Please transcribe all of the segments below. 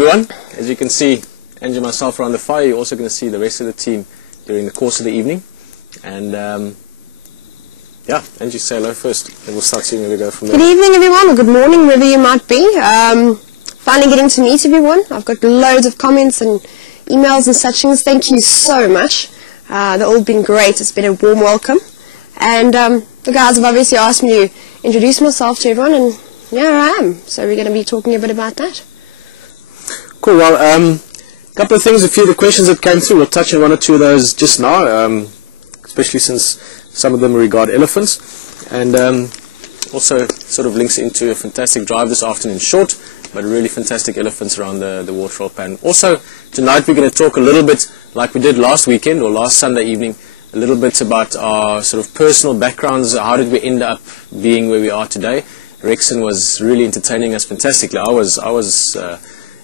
Everyone, as you can see, Angie and myself around the fire. You're also going to see the rest of the team during the course of the evening. And yeah, Angie, say hello first, and we'll start seeing where we go from there. Good evening, everyone, or good morning, wherever you might be. Finally getting to meet everyone. I've got loads of comments and emails and such things. Thank you so much. They've all been great. It's been a warm welcome. And the guys have obviously asked me to introduce myself to everyone, and here I am. So we're going to be talking a bit about that. Cool. Well, a couple of things, a few of the questions that came through. We'll touch on one or two of those just now, especially since some of them regard elephants. And also sort of links into a fantastic drive this afternoon, short, but really fantastic elephants around the waterfall pan. Also, tonight we're going to talk a little bit, like we did last weekend or last Sunday evening, a little bit about our sort of personal backgrounds. How did we end up being where we are today? Rexon was really entertaining us fantastically. I was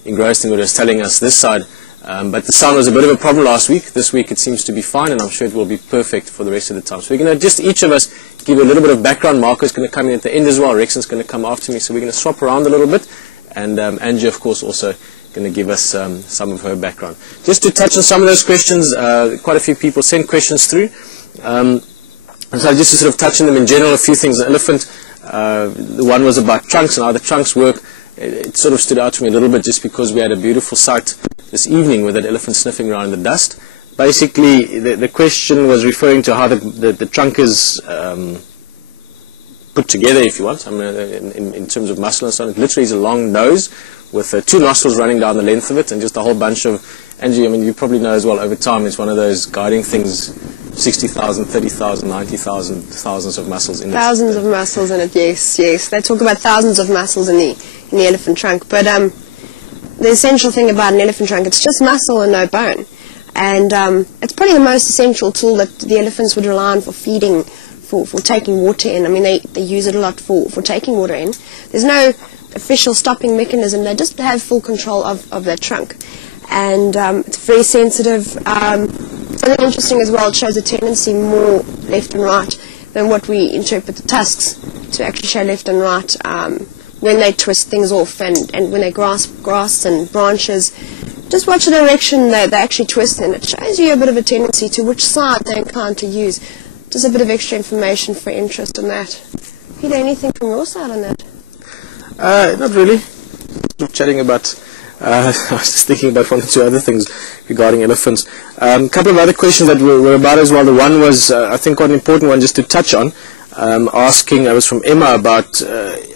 engrossed in what he was telling us this side, but the sound was a bit of a problem last week. This week it seems to be fine, and I'm sure it will be perfect for the rest of the time. So we're going to just, each of us, give you a little bit of background. Marco's going to come in at the end as well. Rexon's going to come after me, so we're going to swap around a little bit, and Angie, of course, also going to give us some of her background. Just to touch on some of those questions, quite a few people sent questions through, and so just to sort of touch on them in general, a few things. The elephant, the one was about trunks and how the trunks work. It sort of stood out to me a little bit just because we had a beautiful sight this evening with that elephant sniffing around in the dust. Basically, the question was referring to how the trunk is put together, if you want. I mean, in terms of muscle and so on. It literally is a long nose with two nostrils running down the length of it, and just a whole bunch of, Angie, I mean, you probably know as well, over time it's one of those guiding things, 60,000, 30,000, 90,000, thousands of muscles in it. Thousands of muscles in it, yes, yes. They talk about thousands of muscles in the elephant trunk, but the essential thing about an elephant trunk, it's just muscle and no bone. And it's probably the most essential tool that the elephants would rely on for feeding, for taking water in. I mean, they use it a lot for taking water in. There's no official stopping mechanism. They just have full control of their trunk. And it's very sensitive. Something interesting as well, it shows a tendency more left and right than what we interpret the tusks to actually show left and right when they twist things off and when they grasp grass and branches. Just watch the direction they actually twist in. It shows you a bit of a tendency to which side they're inclined to use. Just a bit of extra information for interest in that. Peter, anything from your side on that? Not really. Chatting about, I was just thinking about one or two other things regarding elephants. A couple of other questions that were about as well. The one was, I think, quite an important one just to touch on. Asking, I was from Emma, about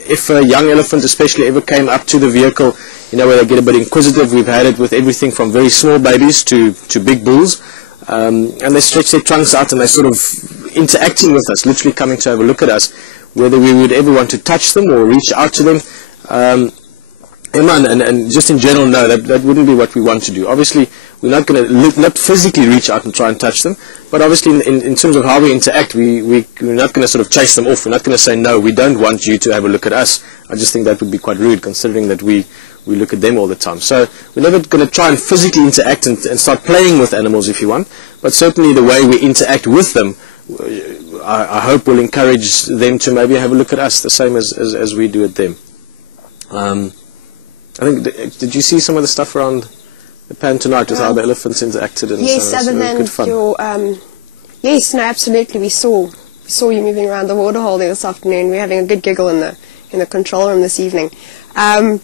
if a young elephant especially ever came up to the vehicle, you know, where they get a bit inquisitive. We've had it with everything from very small babies to big bulls, and they stretch their trunks out and they're sort of interacting with us, literally coming to have a look at us, whether we would ever want to touch them or reach out to them. Emma, and just in general, no, that wouldn't be what we want to do. Obviously, we're not going to not physically reach out and try and touch them, but obviously in terms of how we interact, we're not going to sort of chase them off. We're not going to say, no, we don't want you to have a look at us. I just think that would be quite rude, considering that we look at them all the time. So we're never going to try and physically interact and start playing with animals, if you want, but certainly the way we interact with them, I hope will encourage them to maybe have a look at us the same as we do at them. I think, did you see some of the stuff around the pan tonight with how the elephants interacted? And yes, so other than good fun. your, yes, no, absolutely. We saw you moving around the waterhole there this afternoon. We're having a good giggle in the control room this evening. I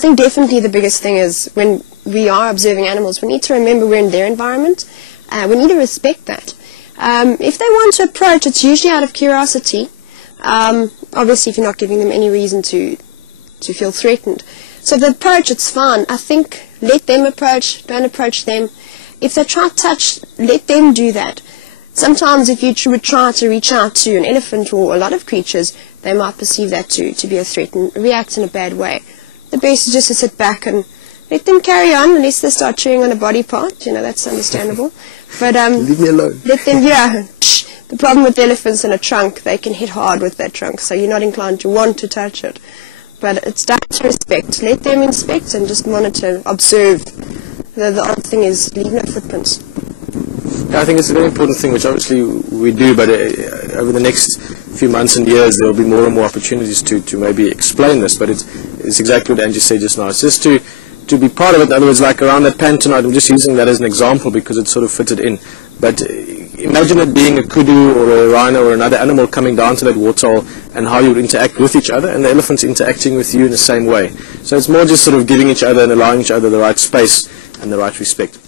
think definitely the biggest thing is when we are observing animals, we need to remember we're in their environment. We need to respect that. If they want to approach, it's usually out of curiosity. Obviously, if you're not giving them any reason to feel threatened. So if they approach, it's fine. I think let them approach, don't approach them. If they try to touch, let them do that. Sometimes if you would try to reach out to an elephant or a lot of creatures, they might perceive that to be a threat and react in a bad way. The best is just to sit back and let them carry on unless they start chewing on a body part. You know, that's understandable. But leave me alone. Let them, yeah. The problem with elephants in a trunk, they can hit hard with their trunk, so you're not inclined to want to touch it. But it's down to respect. Let them inspect and just monitor, observe. The other thing is leave no footprints. Yeah, I think it's a very important thing, which obviously we do, but over the next few months and years there will be more and more opportunities to maybe explain this. But it's exactly what Angie said just now. It's just to to be part of it. In other words, like around that pantanoid, I'm just using that as an example because it sort of fitted in. But imagine it being a kudu or a rhino or another animal coming down to that waterhole and how you would interact with each other, and the elephants interacting with you in the same way. So it's more just sort of giving each other and allowing each other the right space and the right respect.